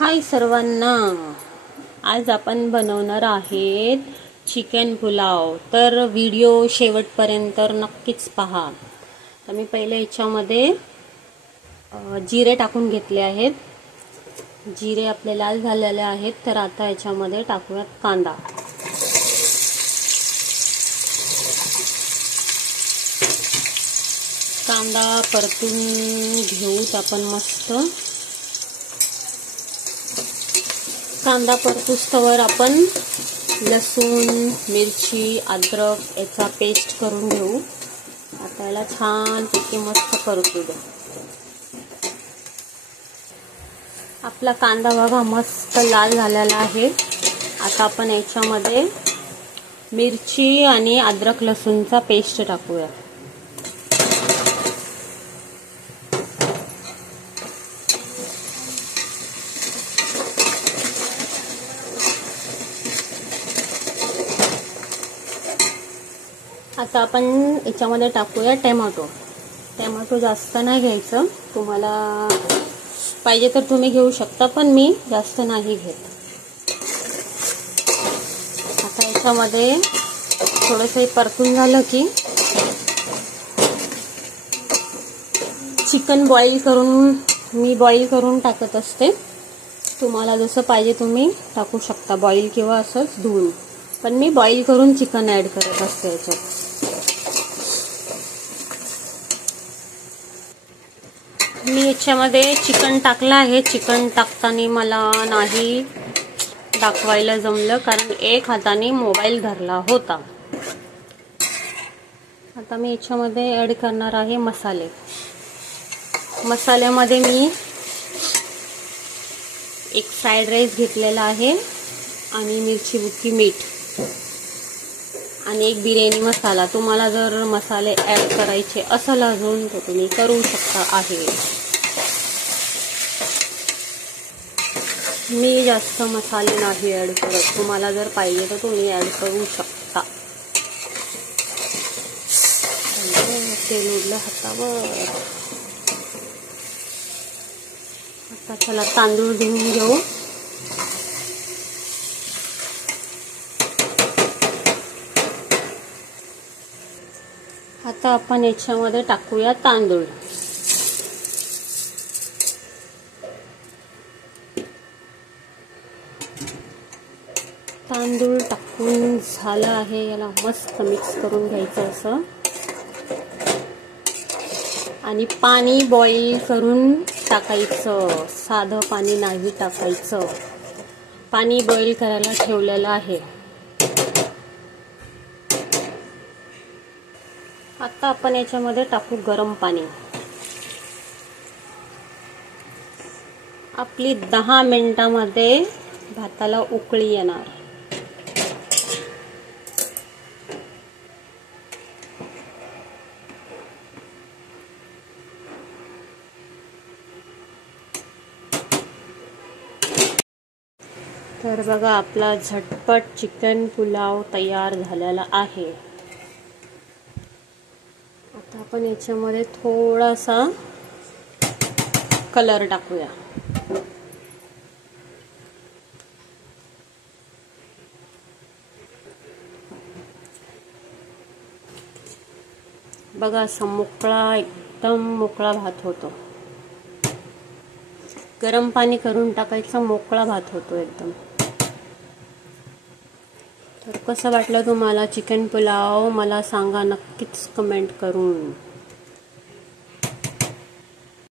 हाय सर्वांना, आज आपण बनवणार आहेत चिकन पुलाव. तर व्हिडिओ शेवटपर्यंत नक्कीच पहा. तर मी पहिले याच्यामध्ये जिरे टाकून घेतले आहेत. जिरे आपले लाल झालेले आहेत. तर आता याच्यामध्ये टाकूयात कांदा. कांदा परतून घेऊत आपण मस्त. कांदा परतूस्तवर आपण लसूण, मिरची, अद्रक याचा पेस्ट करून घेऊ. आता याला छान पैकी मस्त परतू दे. आपला कांदा बघा मस्त लाल झालेला आहे. आता आपण याच्यामध्ये मिरची आणि अद्रक लसूणचा पेस्ट टाकूया. आता आपण याच्यामध्ये टाकूया टोमॅटो. टोमॅटो जास्त नाही घ्यायचं, तुम्हाला पाहिजे तर तुम्ही घेऊ शकता, पण मी जास्त नाही घेत. आता याच्यामध्ये थोडंसं परतून झालं की चिकन मी बॉईल करून टाकत असते. तुम्हाला जसं पाहिजे तुम्ही टाकू शकता, बॉईल किंवा असंच धुवून, पण मी बॉईल करून चिकन ऍड करत असते याच्यात. मी याच्यामध्ये चिकन टाकलं आहे. चिकन टाकताना मला नाही दाखवायला जमलं, कारण एक हाताने मोबाईल धरला होता. आता मी याच्यामध्ये ऍड करणार आहे मसाले. मसाल्यामध्ये मी एक फ्राईड राईस घेतलेला आहे आणि मिरची बुक्की, मीठ आणि एक बिर्याणी मसाला. तुम्हाला जर मसाले ऍड करायचे असेल अजून तर तुम्ही करू शकता आहे. मी जास्त मसाले नाही ऍड करत, तुम्हाला जर पाहिजे तर तुम्ही ऍड करू शकता. तेल उडलं हातावर. आता चला तांदूळ धुवून घेऊ. आता आपण याच्यामध्ये टाकूया तांदूळ. तांदूळ टाकून झालं आहे. याला मस्त मिक्स करून घ्यायचं असं. आणि पाणी बॉईल करून टाकायचं, साधं पाणी नाही टाकायचं. पाणी बॉईल करायला ठेवलेलं आहे. आता आपण याच्यामध्ये टाकू गरम पाणी. आपली 10 मिनिटांमध्ये भाताला उकळी येणार. तर बघा, आपला झटपट चिकन पुलाव तयार झालेला आहे. आता आपण याच्यामध्ये थोडासा कलर टाकूया. बघा, असा मोकळा, एकदम मोकळा भात होतो. गरम पाणी करून टाकायचं, मोकळा भात होतो एकदम. तर कसं वाटलं तुम्हाला चिकन पुलाव मला सांगा नक्कीच कमेंट करून.